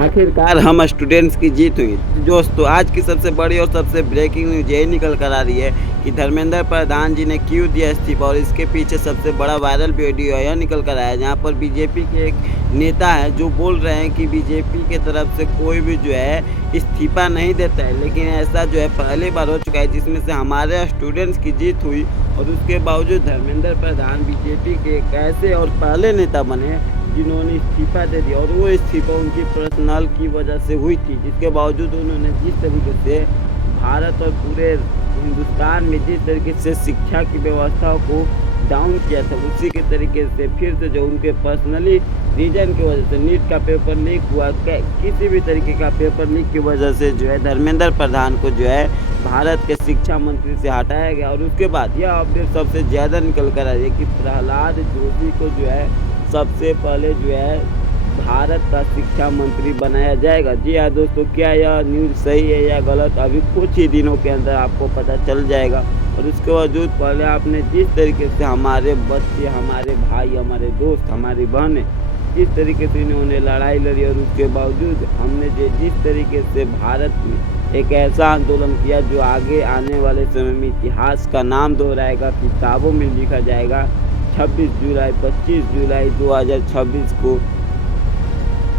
आखिरकार हम स्टूडेंट्स की जीत हुई। दोस्तों आज की सबसे बड़ी और सबसे ब्रेकिंग न्यूज़ यही निकल कर आ रही है कि धर्मेंद्र प्रधान जी ने क्यों दिया इस्तीफ़ा और इसके पीछे सबसे बड़ा वायरल वीडियो यह निकल कर आया है जहाँ पर बीजेपी के एक नेता है जो बोल रहे हैं कि बीजेपी की तरफ से कोई भी जो है इस्तीफ़ा नहीं देता है। लेकिन ऐसा जो है पहली बार हो चुका है जिसमें से हमारे स्टूडेंट्स की जीत हुई और उसके बावजूद धर्मेंद्र प्रधान बीजेपी के एक ऐसे और पहले नेता बने जिन्होंने इस्तीफ़ा दे दिया और वो इस्तीफ़ा उनकी पर्सनल की वजह से हुई थी, जिसके बावजूद उन्होंने जिस तरीके से भारत और पूरे हिंदुस्तान में जिस तरीके से शिक्षा की व्यवस्था को डाउन किया था, उसी के तरीके से फिर से जो उनके पर्सनली रीज़न की वजह से नीट का पेपर लीक हुआ, किसी भी तरीके का पेपर लीक की वजह से जो है धर्मेंद्र प्रधान को जो है भारत के शिक्षा मंत्री से हटाया गया। और उसके बाद यह अपडेट सबसे ज़्यादा निकल कर आई है कि प्रहलाद जोशी को जो है सबसे पहले जो है भारत का शिक्षा मंत्री बनाया जाएगा। जी हाँ दोस्तों, क्या यह न्यूज़ सही है या गलत अभी कुछ ही दिनों के अंदर आपको पता चल जाएगा। और उसके बावजूद पहले आपने जिस तरीके से हमारे बच्चे, हमारे भाई, हमारे दोस्त, हमारी बहनें जिस तरीके से इन्होंने लड़ाई लड़ी और उसके बावजूद हमने जो जिस तरीके से भारत में एक ऐसा आंदोलन किया जो आगे आने वाले समय में इतिहास का नाम दोहराएगा, किताबों में लिखा जाएगा। 25 जुलाई 2026 को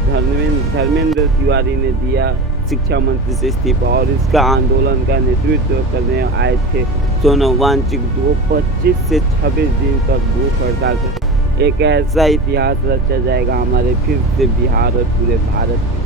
धर्मेंद्र तिवारी ने दिया शिक्षा मंत्री से इस्तीफा और इसका आंदोलन का नेतृत्व करने आए थे सोनम वांगचुक। 25 से 26 दिन तक भूख हड़ताल कर एक ऐसा इतिहास रचा जाएगा हमारे फिर से बिहार और पूरे भारत में।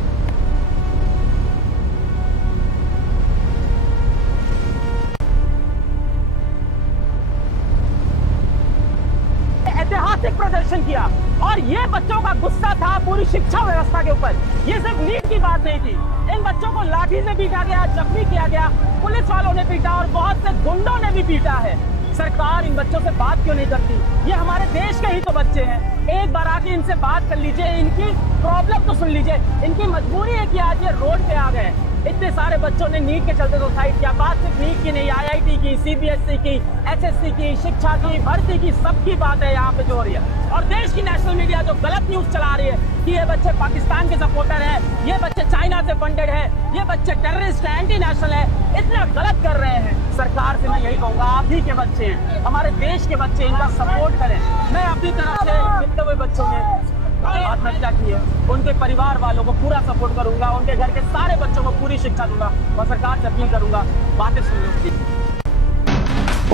ऐतिहासिक प्रदर्शन किया और ये बच्चों का गुस्सा था पूरी शिक्षा व्यवस्था के ऊपर। ये सिर्फ नीट की बात नहीं थी, इन बच्चों को लाठी से पीटा गया, जख्मी किया गया, पुलिस वालों ने पीटा और बहुत से गुंडों ने भी पीटा है। सरकार इन बच्चों से बात क्यों नहीं करती? ये हमारे देश के ही तो बच्चे हैं। एक बार आके इनसे बात कर लीजिए, इनकी प्रॉब्लम तो सुन लीजिए। इनकी मजबूरी है कि आज ये रोड पे आ गए। इतने सारे बच्चों ने नीट के चलते सुसाइड किया। बात सिर्फ नीट की नहीं, IIT की, CBSE की, SSC की, शिक्षा की, भर्ती की, सबकी बात है यहाँ पे जो हो रही है। और देश की नेशनल मीडिया जो गलत न्यूज चला रही है कि ये बच्चे पाकिस्तान के सपोर्टर हैं, ये बच्चे चाइना से फंडेड है, ये बच्चे टेररिस्ट है, एंटी नेशनल है, इतना गलत कर रहे हैं। सरकार से मैं यही कहूंगा, आप ही के बच्चे हैं, हमारे देश के बच्चे, इनका सपोर्ट करें। मैं अपनी तरफ से जितने हुए बच्चों ने आत्महत्या की है उनके परिवार वालों को पूरा सपोर्ट करूंगा, उनके घर के सारे बच्चों को पूरी शिक्षा दूंगा और सरकार से अपील करूंगा बातें सुन लो।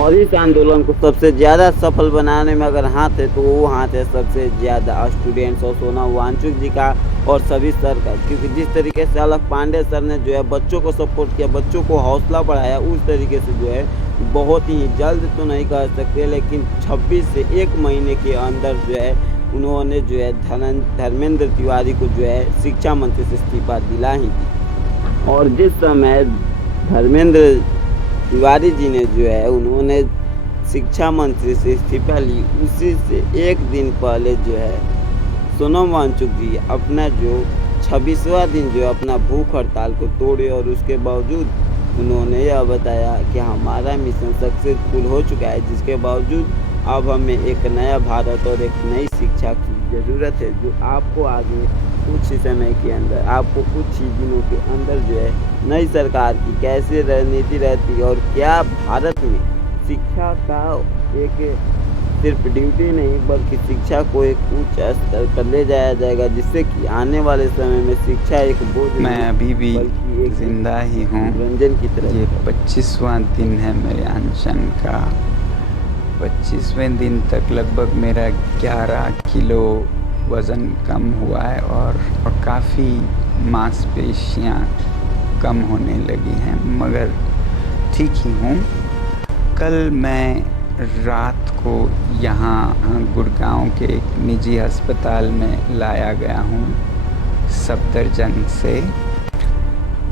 और इस आंदोलन को सबसे ज़्यादा सफल बनाने में अगर हाथ है तो वो हाथ है सबसे ज़्यादा स्टूडेंट्स और सोनम वांगचुक जी का और सभी सर का। क्योंकि जिस तरीके से अलख पांडे सर ने जो है बच्चों को सपोर्ट किया, बच्चों को हौसला बढ़ाया, उस तरीके से जो है बहुत ही जल्द तो नहीं कह सकते लेकिन 26 से 1 महीने के अंदर जो है उन्होंने जो है धर्मेंद्र तिवारी को जो है शिक्षा मंत्री से इस्तीफा दिला ही दी। और जिस समय धर्मेंद्र तिवारी जी ने जो है उन्होंने शिक्षा मंत्री से इस्तीफा ली, उसी से एक दिन पहले जो है सोनम वांगचुक जी अपना जो 26वां दिन जो है अपना भूख हड़ताल को तोड़े और उसके बावजूद उन्होंने यह बताया कि हमारा मिशन सक्सेसफुल हो चुका है, जिसके बावजूद अब हमें एक नया भारत और एक नई शिक्षा की ज़रूरत है जो आपको आगे कुछ ही समय के अंदर, आपको कुछ ही दिनों के अंदर जो है नई सरकार की कैसे रणनीति रहती है और क्या भारत में शिक्षा का एक सिर्फ ड्यूटी नहीं बल्कि शिक्षा को एक उच्च स्तर पर ले जाया जाएगा, जिससे कि आने वाले समय में शिक्षा एक बोझ मैं अभी भी एक जिंदा ही हूँ। रंजन की तरह। ये 25वां दिन है मेरे अनशन का। 25वें दिन तक लगभग मेरा 11 किलो वज़न कम हुआ है और काफ़ी मांसपेशियाँ कम होने लगी हैं, मगर ठीक ही हूँ। कल मैं रात को यहाँ गुड़गांव के एक निजी अस्पताल में लाया गया हूँ सफदरजंग से,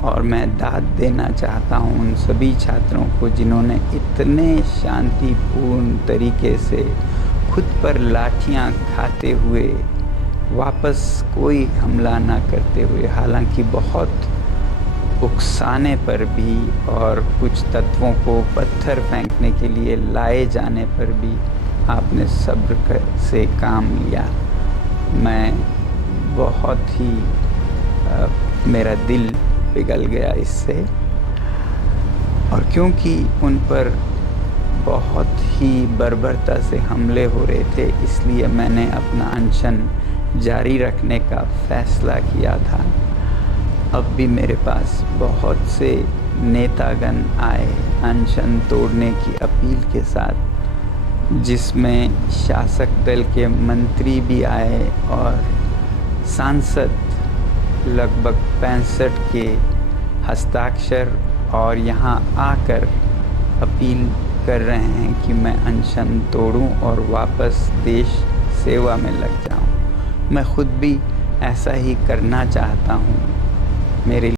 और मैं दाद देना चाहता हूँ उन सभी छात्रों को जिन्होंने इतने शांतिपूर्ण तरीके से खुद पर लाठियाँ खाते हुए वापस कोई हमला ना करते हुए, हालांकि बहुत उकसाने पर भी और कुछ तत्वों को पत्थर फेंकने के लिए लाए जाने पर भी आपने सब्र से काम लिया। मैं बहुत ही मेरा दिल पिघल गया इससे। और क्योंकि उन पर बहुत ही बर्बरता से हमले हो रहे थे, इसलिए मैंने अपना अनशन जारी रखने का फैसला किया था। अब भी मेरे पास बहुत से नेतागण आए अनशन तोड़ने की अपील के साथ, जिसमें शासक दल के मंत्री भी आए और सांसद लगभग 65 के हस्ताक्षर और यहाँ आकर अपील कर रहे हैं कि मैं अनशन तोड़ूं और वापस देश सेवा में लग जाऊं। मैं खुद भी ऐसा ही करना चाहता हूं। मेरे